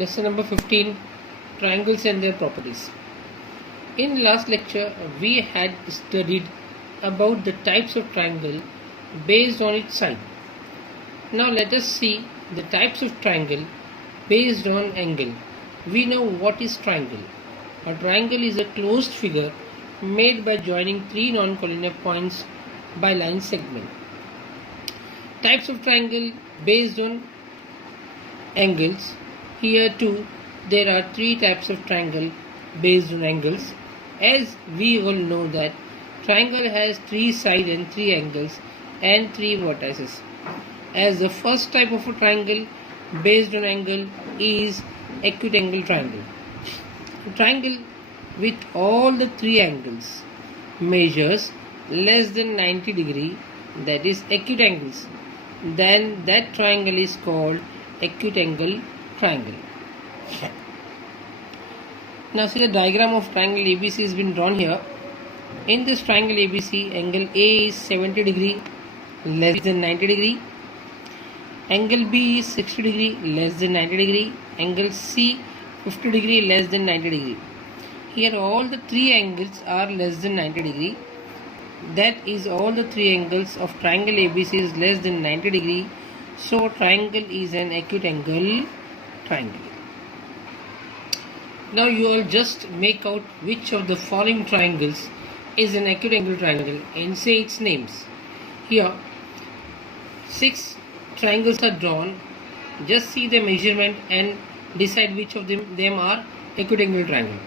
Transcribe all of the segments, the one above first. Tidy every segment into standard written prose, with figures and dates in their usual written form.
Lesson number 15, Triangles and their properties. In last lecture we had studied about the types of triangle based on its side. Now let us see the types of triangle based on angle. We know what is triangle. A triangle is a closed figure made by joining three non-collinear points by line segment. Types of triangle based on angles. Here too there are three types of triangle based on angles. As we all know that triangle has three sides and three angles and three vertices. As the first type of a triangle based on angle is acute angle triangle. A triangle with all the three angles measures less than 90 degree, that is acute angles, then that triangle is called acute angle triangle. Now see, the diagram of triangle ABC has been drawn here. In this triangle ABC, angle A is 70 degree less than 90 degree, angle B is 60 degree less than 90 degree, angle C 50 degree less than 90 degree. Here all the three angles are less than 90 degree. That is, all the three angles of triangle ABC is less than 90 degree. So triangle is an acute angle triangle. Now you all just make out which of the following triangles is an acute angle triangle and say its names. Here 6 triangles are drawn. Just see the measurement and decide which of them are acute angle triangle.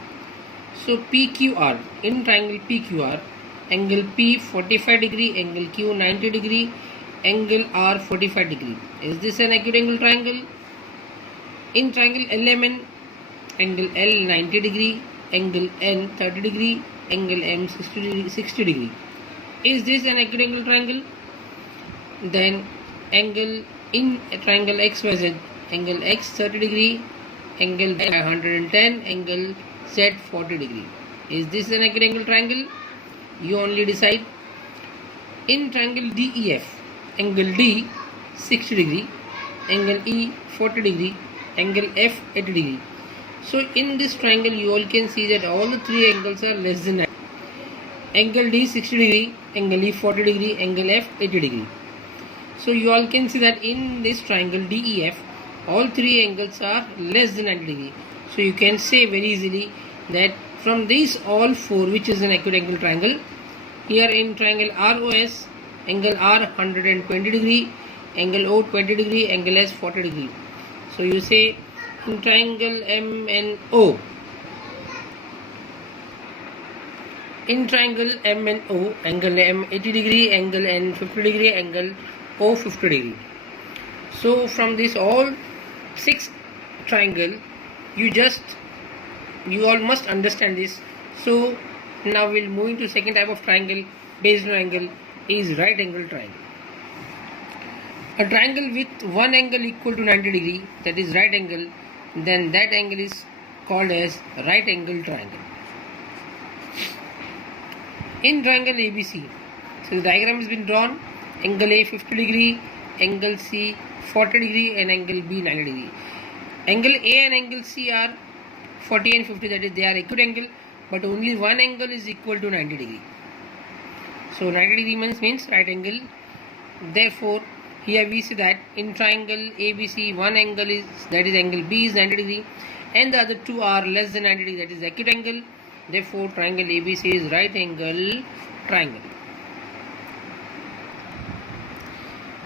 So PQR, in triangle PQR, angle P 45 degree, angle Q 90 degree, angle R 45 degree. Is this an acute angle triangle? In triangle LMN, angle L 90 degree, angle N 30 degree, angle M 60 degree. Is this an acute angle triangle? Then angle in triangle XYZ, angle X 30 degree, angle Y 110, angle Z 40 degree. Is this an acute angle triangle? You only decide. In triangle DEF, angle D 60 degree, angle E 40 degree, angle F 80 degree. So in this triangle you all can see that all the three angles are less than 90. Angle D 60 degree, angle E 40 degree, angle F 80 degree. So you all can see that in this triangle DEF all three angles are less than 90 degree. So you can say very easily that from these all four, which is an acute angle triangle. Here in triangle ROS, angle R 120 degree, angle O 20 degree, angle S 40 degree. So you say in triangle MNO, in triangle MNO, angle M 80 degree, angle N 50 degree, angle O 50 degree. So from this all 6 triangle, you all must understand this. So now we'll move into second type of triangle based on angle is right angle triangle. A triangle with one angle equal to 90 degree, that is right angle, then that angle is called as right angle triangle. In triangle ABC, so the diagram has been drawn. Angle A 50 degree, angle C 40 degree and angle B 90 degree. Angle A and angle C are 40 and 50, that is they are acute angle, but only one angle is equal to 90 degree. So 90 degree means right angle. Therefore here we see that in triangle ABC one angle is, that is angle B is 90 degree and the other two are less than 90 degree, that is acute angle. Therefore triangle ABC is right angle triangle.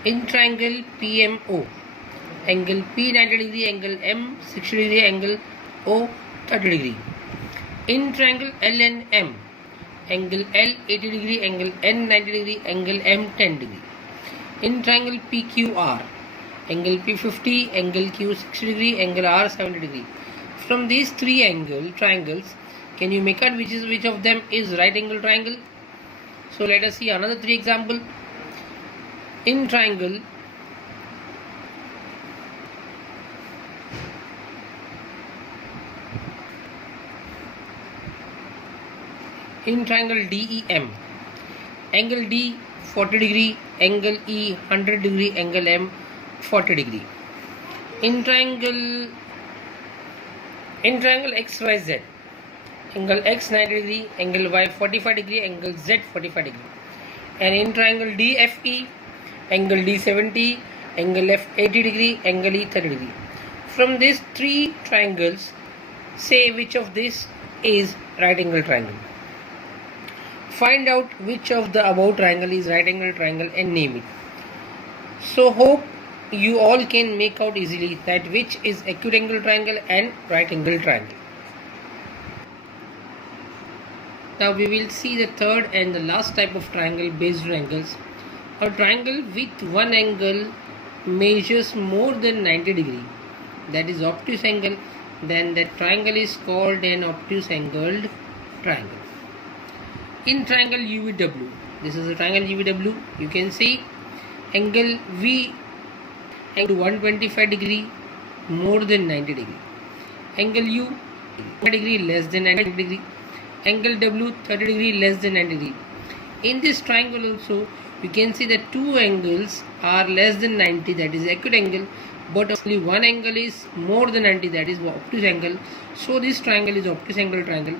In triangle PMO, angle P 90 degree, angle M 60 degree, angle O 30 degree. In triangle LNM, angle L 80 degree, angle N 90 degree, angle M 10 degree. In triangle PQR, angle P 50, angle Q 60 degree, angle R 70 degree. From these three triangles, can you make out which of them is right angle triangle? So let us see another 3 example. In triangle DEM, angle D 40 degree, angle E 100 degree, angle M 40 degree. In triangle In triangle XYZ, angle X 90 degree, angle Y 45 degree, angle Z 45 degree. And in triangle DFE, angle D 70, angle F 80 degree, angle E 30 degree. From these three triangles, say which of these is right angle triangle. Find out which of the above triangle is right angle triangle and name it. So hope you all can make out easily that which is acute angle triangle and right angle triangle. Now we will see the third and the last type of triangle based on angles. A triangle with one angle measures more than 90 degree, that is obtuse angle, then that triangle is called an obtuse angled triangle. In triangle UVW, this is a triangle UVW, you can see angle V angle 125 degree more than 90 degree, angle U 30 degree less than 90 degree, angle W 30 degree less than 90 degree. In this triangle also you can see that two angles are less than 90, that is acute angle, but only one angle is more than 90, that is obtuse angle. So this triangle is obtuse angle triangle.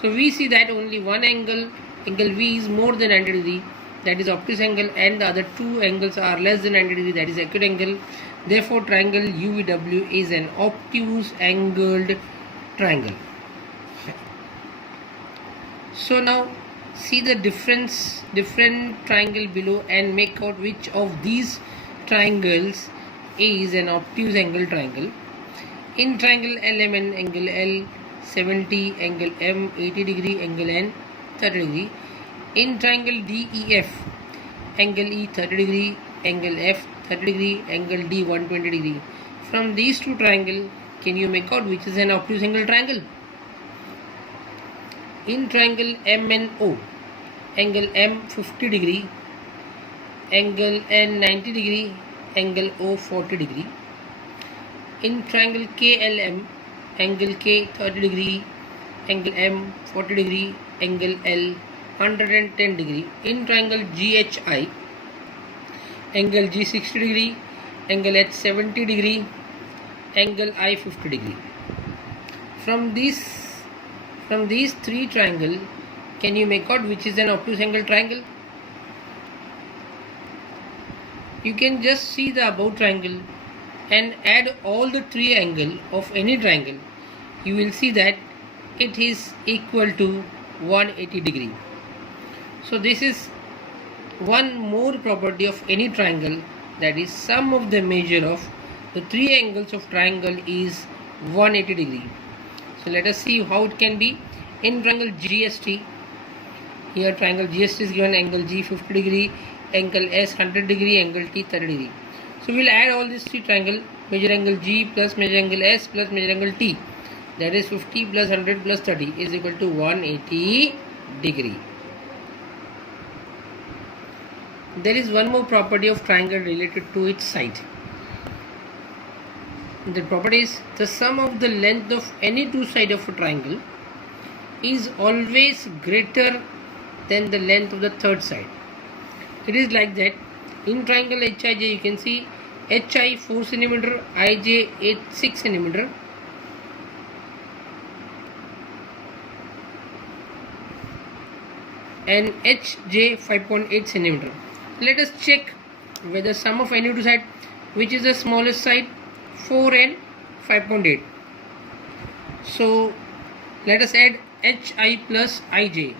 So we see that only one angle, angle V is more than 90 degree, that is obtuse angle, and the other two angles are less than 90 degree, that is acute angle. Therefore triangle UVW is an obtuse angled triangle. So now see the different triangle below and make out which of these triangles is an obtuse angle triangle. In triangle LMN, angle L 70, angle M 80 degree, angle N 30 degree. In triangle DEF, angle E 30 degree, angle F 30 degree, angle D 120 degree. From these two triangles, can you make out which is an obtuse angle triangle? In triangle MNO, angle M 50 degree, angle N 90 degree, angle O 40 degree. In triangle KLM, angle K 30 degree, angle M 40 degree, angle L 110 degree. In triangle GHI, angle G 60 degree, angle H 70 degree, angle I 50 degree. From these three triangles, can you make out which is an obtuse angle triangle? You can just see the above triangle and add all the three angles of any triangle. You will see that it is equal to 180 degree. So this is one more property of any triangle, that is sum of the measure of the three angles of triangle is 180 degree. So let us see how it can be. In triangle GST, here triangle GST is given angle G 50 degree, angle S 100 degree, angle T 30 degree. So we will add all these three triangles, measure angle G plus measure angle S plus measure angle T, that is 50 plus 100 plus 30 is equal to 180 degree. There is one more property of triangle related to its side. The property is the sum of the length of any two sides of a triangle is always greater than the length of the third side. It is like that. In triangle HIJ, you can see HI 4 cm, IJ 6 cm, and HJ 5.8 cm. Let us check whether sum of any two sides, which is the smallest side, 4 and 5.8. So let us add HI plus IJ.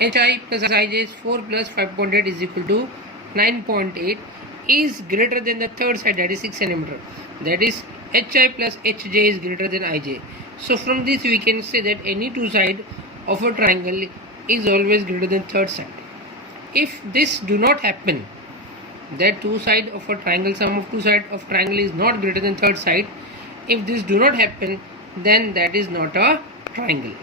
HI plus IJ is 4 plus 5.8 is equal to 9.8, is greater than the third side, that is 6 cm. That is HI plus HJ is greater than IJ. So from this we can say that any two sides of a triangle is always greater than third side. If this do not happen, that two sides of a triangle, sum of two sides of triangle is not greater than third side, if this do not happen, then that is not a triangle.